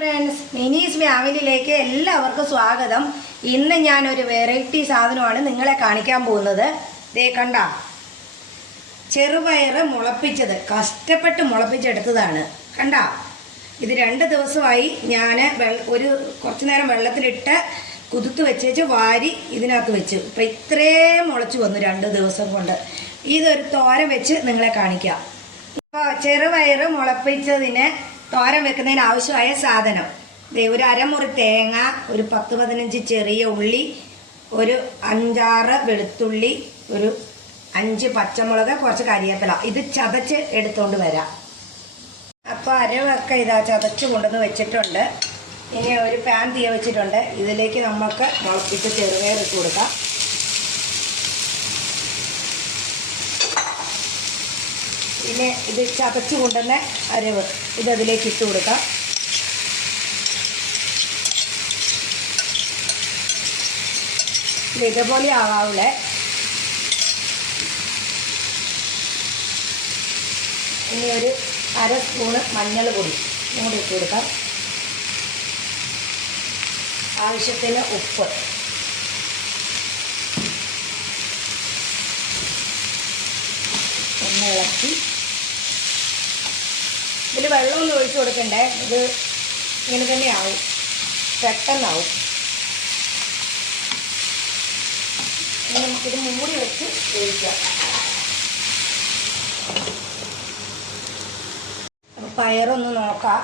Friends മിനീസ് ഫാമിലിയിലേക്ക് എല്ലാവർക്കും സ്വാഗതം. ഇന്ന് ഞാൻ ഒരു വെറൈറ്റി സാധനമാണ് നിങ്ങളെ കാണിക്കാൻ പോകുന്നത്. ദേ കണ്ട. ചെറുപയറ് മുളപ്പിച്ചത് കഷ്ടപ്പെട്ട് മുളപ്പിച്ചെടുത്തതാണ്. കണ്ട? ഇത് രണ്ട് ദിവസമായി ഞാൻ ഒരു കുറച്ചു നേരം വെള്ളത്തിലിട്ട് കുതിർത്ത് വെച്ചേച്ച് വാരി ഇതിനകത്ത് വെച്ച്. ഇപ്പം ഇത്രയും മുളച്ചു വന്നു രണ്ട് ദിവസം കൊണ്ട്. ഇതൊരു തോര വെച്ച് നിങ്ങളെ കാണിക്കാം. ഇപ്പോൾ ചെറുപയറ് മുളപ്പിച്ചതിന് തോരൻ വെക്കുന്നതിന് ആവശ്യമായ സാധനം. ഒരു അരമുറി തേങ്ങ ഒരു പത്ത് പതിനഞ്ച് ചെറിയ ഉള്ളി ഒരു അഞ്ചാറ് വെളുത്തുള്ളി ഒരു അഞ്ച് പച്ചമുളക് കുറച്ച് കരിയേപ്പില. ഇത് ചതച്ച് എടുത്തുകൊണ്ട് വരാം. അപ്പോൾ അരവൊക്കെ ഇതാ ചതച്ച് കൊണ്ടുവന്ന് വെച്ചിട്ടുണ്ട്. ഇനി ഒരു പാൻ തീയ വെച്ചിട്ടുണ്ട്. ഇതിലേക്ക് നമുക്ക് മുളപ്പിച്ച് ചെറുപയർ ഇട്ട് കൊടുക്കാം. പിന്നെ ഇത് ചതച്ച് കൊണ്ടുവന്ന അരവ് ഇത് അതിലേക്ക് ഇട്ട് കൊടുക്കാം. ഇത് ഇതേപോലെ ആവാവൂലേ? ഇനി ഒരു അര സ്പൂണ് മഞ്ഞൾ പൊടി കൂടി ഇട്ട് കൊടുക്കാം. ആവശ്യത്തിന് ഉപ്പ്. ഒന്ന് ഇളക്കി ഇതിൽ വെള്ളമൊന്നും ഒഴിച്ചു കൊടുക്കണ്ടേ? ഇത് ഇങ്ങനെ തന്നെ ആവും. പെട്ടെന്നാവും. നമുക്കിത് മൂടി വെച്ച് വേവിക്കാം. പയറൊന്ന് നോക്കാം.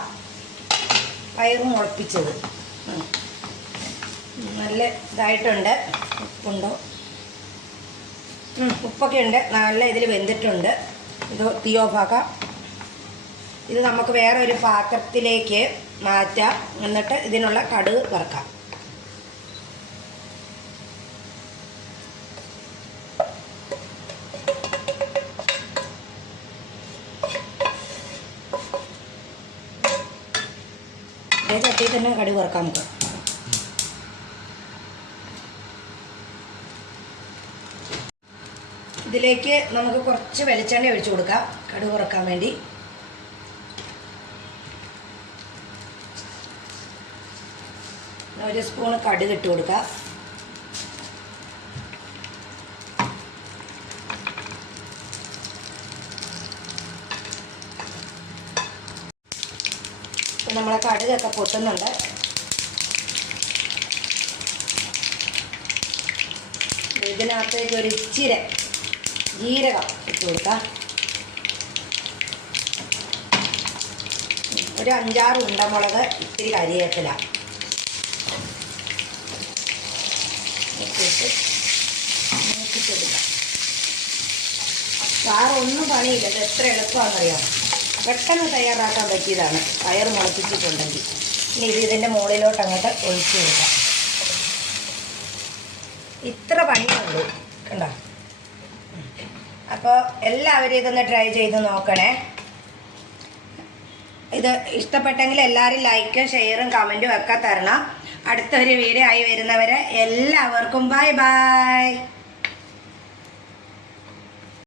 പയർ മുളപ്പിച്ചത്. നല്ല ഇതായിട്ടുണ്ട്. ഉപ്പുണ്ടോ? ഉപ്പൊക്കെ ഉണ്ട്. നല്ല ഇതിൽ വെന്തിട്ടുണ്ട്. ഇത് തീ ഓഫാക്കാം ഇത് നമുക്ക് വേറെ ഒരു പാത്രത്തിലേക്ക് മാറ്റാം. എന്നിട്ട് ഇതിനുള്ള കടുക് വറക്കാം. ചട്ടിയിൽ തന്നെ കടുക് വറക്കാം നമുക്ക്. ഇതിലേക്ക് നമുക്ക് കുറച്ച് വെളിച്ചെണ്ണ ഒഴിച്ചു കൊടുക്കാം. കടുക് വറക്കാൻ വേണ്ടി. ഒരു സ്പൂൺ കടുക് ഇട്ട് കൊടുക്കുക ഇപ്പം നമ്മളെ കടുകൊക്കെ പൊട്ടുന്നുണ്ട്. ഇതിനകത്തേക്ക് ഒരു ഇച്ചിരി ജീരകം ഇട്ട് കൊടുക്കാം. ഒരു അഞ്ചാറ് ഉണ്ടമുളക് ഇത്തിരി കരിയേപ്പില. മൂപ്പിച്ചെടുക്കാം. വേറെ ഒന്നും പണിയില്ല. ഇത് എത്ര എളുപ്പമാണെന്നറിയാം? പെട്ടെന്ന് തയ്യാറാക്കാൻ പറ്റിയതാണ്. പയർ മുളപ്പിച്ചിട്ടുണ്ടെങ്കിൽ. ഇനി ഇത് ഇതിന്റെ മുകളിലോട്ട് അങ്ങോട്ട് ഒഴിച്ചു കൊടുക്കാം. ഇത്ര പണിയുള്ളൂ. കണ്ടോ? അപ്പോൾ എല്ലാവരും ഇതൊന്ന് ട്രൈ ചെയ്ത് നോക്കണേ. ഇത് ഇഷ്ടപ്പെട്ടെങ്കിൽ എല്ലാവരും ലൈക്കും ഷെയറും കമന്റും ഒക്കെ തരണം. അടുത്തൊരു വീഡിയോ ആയി വരുന്നവരെ എല്ലാവർക്കും ബൈ ബൈ